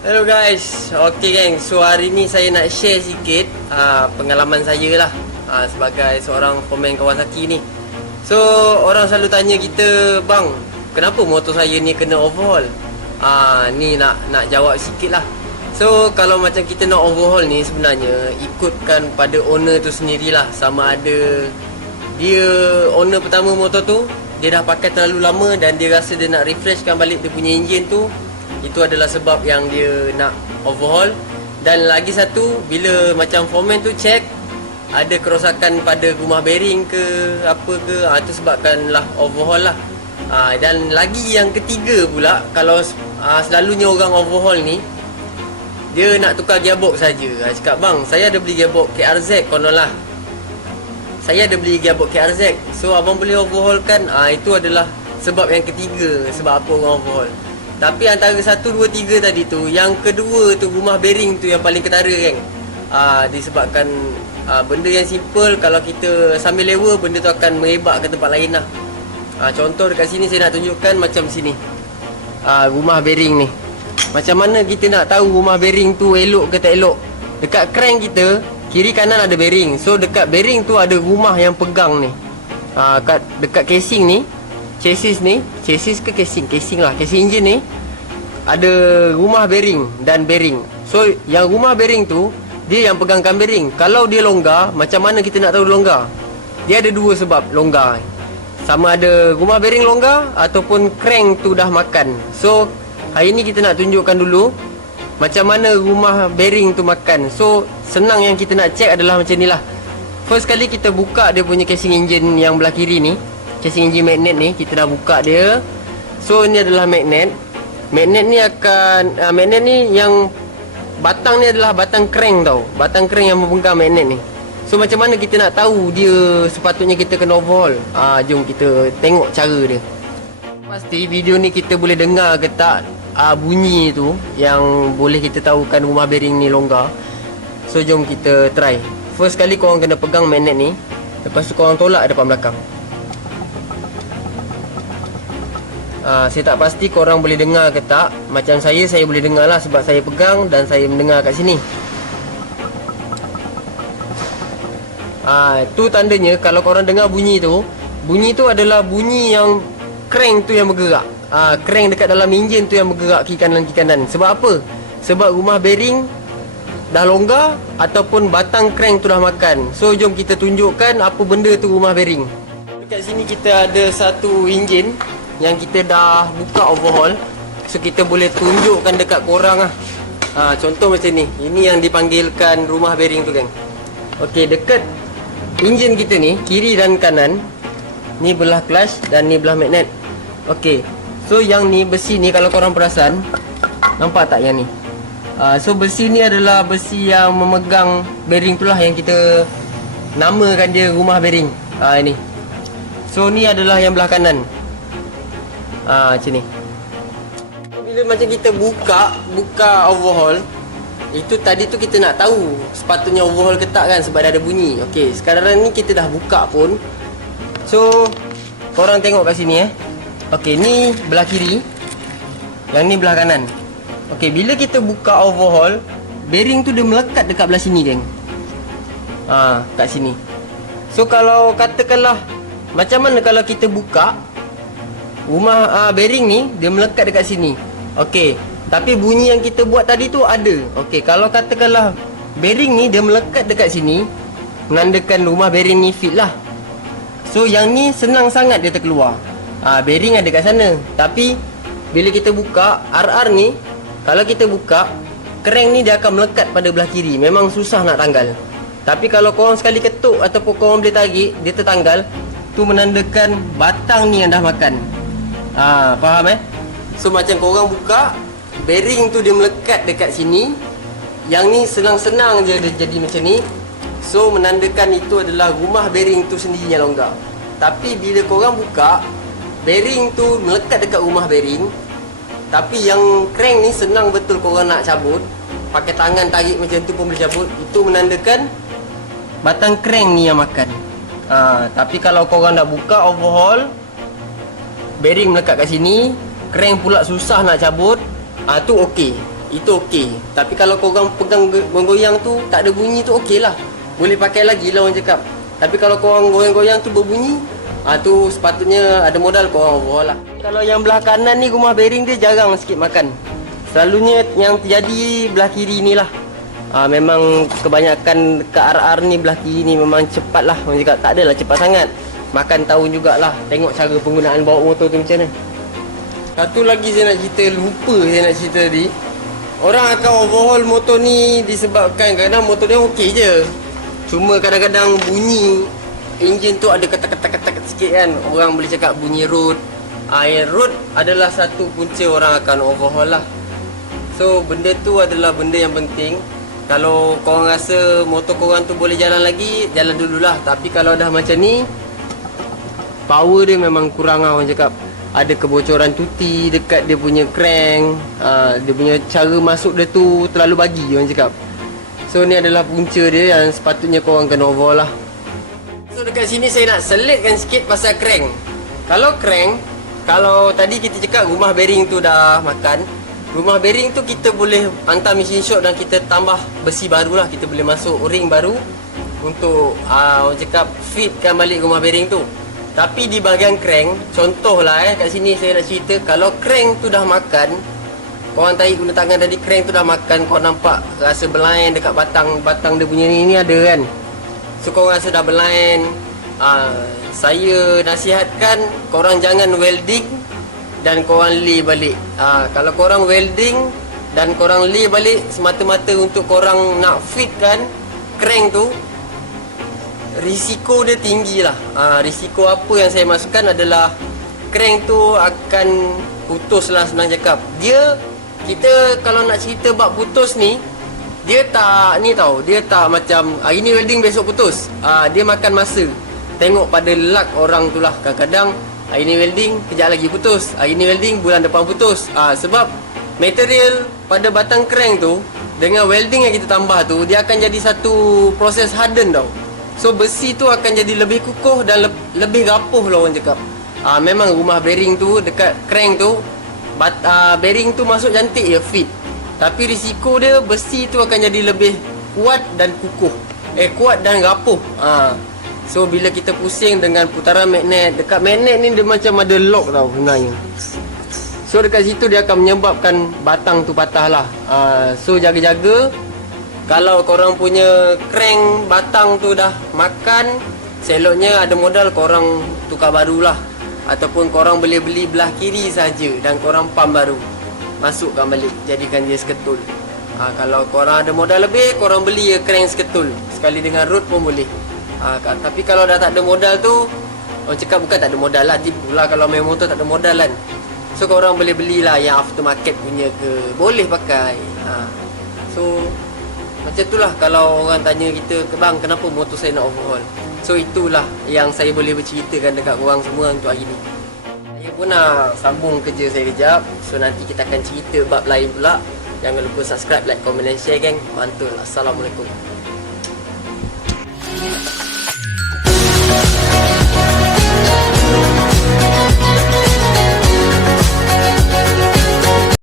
Hello guys, okay geng. So hari ni saya nak share sikit pengalaman saya lah sebagai seorang pemain Kawasaki ni. So orang selalu tanya kita, bang, kenapa motor saya ni kena overhaul? Ni nak jawab sikit lah. So kalau macam kita nak overhaul ni, sebenarnya ikutkan pada owner tu sendirilah. Sama ada dia owner pertama motor tu, dia dah pakai terlalu lama dan dia rasa dia nak refreshkan balik dia punya enjin tu. Itu adalah sebab yang dia nak overhaul. Dan lagi satu, bila macam foreman tu check ada kerosakan pada rumah bearing ke apa ke, itu sebabkanlah overhaul lah. Dan lagi yang ketiga pula, kalau selalunya orang overhaul ni, dia nak tukar gearbox saja. Cakap, bang, saya ada beli gearbox KRZ, konon lah saya ada beli gearbox KRZ, so abang boleh overhaul kan? Itu adalah sebab yang ketiga, sebab apa orang overhaul. Tapi antara 1, 2, 3 tadi tu, yang kedua tu, rumah bearing tu yang paling ketara kan. Disebabkan benda yang simple, kalau kita sambil lewa, benda tu akan merebak ke tempat lain lah. Contoh dekat sini saya nak tunjukkan macam sini. Rumah bearing ni. Macam mana kita nak tahu rumah bearing tu elok ke tak elok? Dekat crank kita, kiri kanan ada bearing. So dekat bearing tu ada rumah yang pegang ni. Dekat casing ni, chassis ke casing? Casing lah, casing engine ni ada rumah bearing dan bearing. So yang rumah bearing tu, dia yang pegangkan bearing. Kalau dia longgar, macam mana kita nak tahu dia longgar? Dia ada dua sebab longgar. Sama ada rumah bearing longgar ataupun crank tu dah makan. So hari ni kita nak tunjukkan dulu macam mana rumah bearing tu makan. So senang yang kita nak check adalah macam ni lah. First kali kita buka dia punya casing engine yang belah kiri ni, casing engine magnet ni, kita dah buka dia. So ni adalah magnet. Magnet ni akan magnet ni yang batang ni adalah batang crank tau. Batang crank yang memegang magnet ni. So macam mana kita nak tahu dia sepatutnya kita kena overhaul? Jom kita tengok cara dia. Pasti video ni kita boleh dengar ke tak bunyi tu yang boleh kita tahukan rumah bearing ni longgar. So jom kita try. First kali korang kena pegang magnet ni, lepas tu korang tolak depan belakang. Saya tak pasti korang boleh dengar ke tak. Macam saya boleh dengar lah sebab saya pegang dan saya mendengar kat sini. Tu tandanya kalau korang dengar bunyi tu adalah bunyi yang crank tu yang bergerak. Crank dekat dalam enjin tu yang bergerak kiri kanan. Sebab apa? Sebab rumah bearing dah longgar ataupun batang crank tu dah makan. So jom kita tunjukkan apa benda tu rumah bearing. Dekat sini kita ada satu enjin yang kita dah buka overhaul. So kita boleh tunjukkan dekat korang lah. Contoh macam ni. Ini yang dipanggilkan rumah bearing tu, geng. Okey, dekat enjin kita ni, kiri dan kanan, ni belah clutch dan ni belah magnet. Okey. So yang ni, besi ni kalau korang perasan, nampak tak yang ni? So besi ni adalah besi yang memegang bearing tu lah, yang kita namakan dia rumah bearing. Ini. So ni adalah yang belah kanan. Macam ni. Bila macam kita buka overhaul, itu tadi tu kita nak tahu sepatutnya overhaul ke tak kan, sebab dah ada bunyi. Okey, sekarang ni kita dah buka pun. So korang tengok kat sini Okey, ni belah kiri, yang ni belah kanan. Okey, bila kita buka overhaul, bearing tu dia melekat dekat belah sini, geng. Kat sini. So kalau katakanlah, macam mana kalau kita buka rumah bearing ni, dia melekat dekat sini. Okey, tapi bunyi yang kita buat tadi tu ada. Okey, kalau katakanlah bearing ni dia melekat dekat sini, menandakan rumah bearing ni fit lah. So yang ni senang sangat dia terkeluar. Bearing ada kat sana. Tapi bila kita buka RR ni, kalau kita buka, crank ni dia akan melekat pada belah kiri. Memang susah nak tanggal. Tapi kalau korang sekali ketuk ataupun korang boleh tarik, dia tertanggal, tu menandakan batang ni yang dah makan. Faham So macam korang buka, bearing tu dia melekat dekat sini. Yang ni senang-senang je dia jadi macam ni. So menandakan itu adalah rumah bearing tu sendiri yang longgar. Tapi bila korang buka, bearing tu melekat dekat rumah bearing, tapi yang crank ni senang betul korang nak cabut. Pakai tangan tarik macam tu pun boleh cabut. Itu menandakan batang crank ni yang makan. Tapi kalau korang nak buka overhaul, bearing melekat kat sini, crank pula susah nak cabut, tu okey. itu okey. Tapi kalau korang pegang goyang-goyang tu tak ada bunyi tu okey lah, boleh pakai lagi lah orang cakap. Tapi kalau korang goyang-goyang tu berbunyi, tu sepatutnya ada modal korang overhaul lah. Kalau yang belah kanan ni gumah bearing dia jarang sikit makan. Selalunya yang terjadi belah kiri ni lah. Memang kebanyakan dekat RR ni belah kiri ni memang cepat lah. Orang cakap tak adalah cepat sangat. Makan tahun jugalah. Tengok cara penggunaan bawa motor tu macam mana. Satu lagi saya nak cerita, lupa saya nak cerita tadi. Orang akan overhaul motor ni disebabkan kadang-kadang motor dia okey je. Cuma kadang-kadang bunyi enjin tu ada ketak-ketak sikit kan. Orang boleh cakap bunyi road. Road adalah satu punca orang akan overhaul lah. So benda tu adalah benda yang penting. Kalau korang rasa motor korang tu boleh jalan lagi, jalan dululah. Tapi kalau dah macam ni, power dia memang kurang lah orang cakap. Ada kebocoran tuti dekat dia punya crank. Dia punya cara masuk dia tu terlalu bagi orang cakap. So ni adalah punca dia yang sepatutnya korang kena overhaul lah. So dekat sini saya nak selitkan sikit pasal crank. Kalau crank, kalau tadi kita cakap rumah bearing tu dah makan, rumah bearing tu kita boleh hantar mesin shop dan kita tambah besi baru lah. Kita boleh masuk ring baru untuk orang cakap fitkan balik rumah bearing tu. Tapi di bahagian crank, contohlah kat sini saya nak cerita, kalau crank tu dah makan, korang tarik guna tangan tadi, crank tu dah makan, korang nampak rasa berlain dekat batang dia punya ni ada kan. So korang rasa dah berlain, saya nasihatkan korang jangan welding dan korang lay balik. Kalau korang welding dan korang lay balik semata-mata untuk korang nak fitkan crank tu, risiko dia tinggi lah. Risiko apa yang saya masukkan adalah crank tu akan putus lah senang cakap. Kita kalau nak cerita bab putus ni, dia tak ni tau, dia tak macam hari ni welding besok putus. Dia makan masa. Tengok pada luck orang tu lah. Kadang-kadang hari ni welding, kejap lagi putus. Hari ni welding, bulan depan putus. Sebab material pada batang crank tu dengan welding yang kita tambah tu, dia akan jadi satu proses harden tau. So besi tu akan jadi lebih kukuh dan lebih rapuh lah orang cakap. Memang rumah bearing tu dekat crank tu, bearing tu masuk cantik je fit. Tapi risiko dia besi tu akan jadi lebih kuat dan kukuh. Kuat dan rapuh. So bila kita pusing dengan putaran magnet, dekat magnet ni dia macam ada lock tau sebenarnya. So dekat situ dia akan menyebabkan batang tu patah lah. So jaga-jaga. Kalau korang punya crank batang tu dah makan, seloknya ada modal korang tukar barulah. Ataupun korang boleh beli belah kiri saja dan korang pump baru, masukkan balik, jadikan dia seketul. Kalau korang ada modal lebih, korang beli crank seketul, sekali dengan road pun boleh. Tapi kalau dah tak ada modal tu, orang cakap bukan tak ada modal lah, tipu lah kalau main motor tak ada modal kan. So korang boleh belilah yang aftermarket punya ke, boleh pakai. So macam itulah kalau orang tanya kita, bang kenapa motor saya nak overhaul. So itulah yang saya boleh berceritakan dekat korang semua untuk hari ni. Saya pun nak sambung kerja saya kejap. So nanti kita akan cerita bab lain pula. Jangan lupa subscribe, like, komen dan share geng. Mantul. Assalamualaikum.